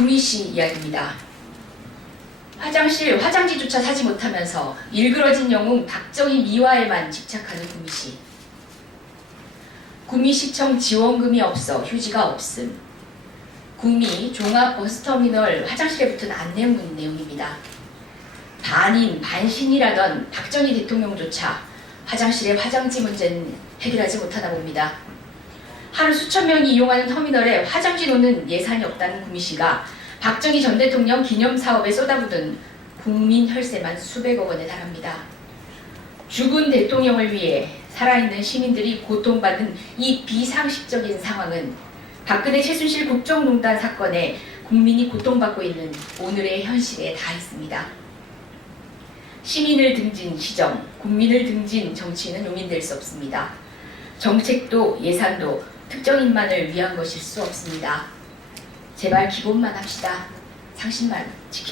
구미 씨 이야기입니다. 화장실 화장지조차 사지 못하면서 일그러진 영웅 박정희 미화에만 집착하는 구미 씨. 구미시청 지원금이 없어 휴지가 없음. 구미 종합 버스터미널 화장실에 붙은 안내문 내용입니다. 반인 반신이라던 박정희 대통령조차 화장실의 화장지 문제는 해결하지 못하나 봅니다. 하루 수천 명이 이용하는 터미널에 화장지 놓는 예산이 없다는 구미 씨가 박정희 전 대통령 기념 사업에 쏟아부은 국민 혈세만 수백억 원에 달합니다. 죽은 대통령을 위해 살아있는 시민들이 고통받는 이 비상식적인 상황은 박근혜 최순실 국정농단 사건에 국민이 고통받고 있는 오늘의 현실에 다 있습니다. 시민을 등진 시정, 국민을 등진 정치는 용인될 수 없습니다. 정책도 예산도 특정인만을 위한 것일 수 없습니다. 제발 기본만 합시다. 상식만 지킵시다.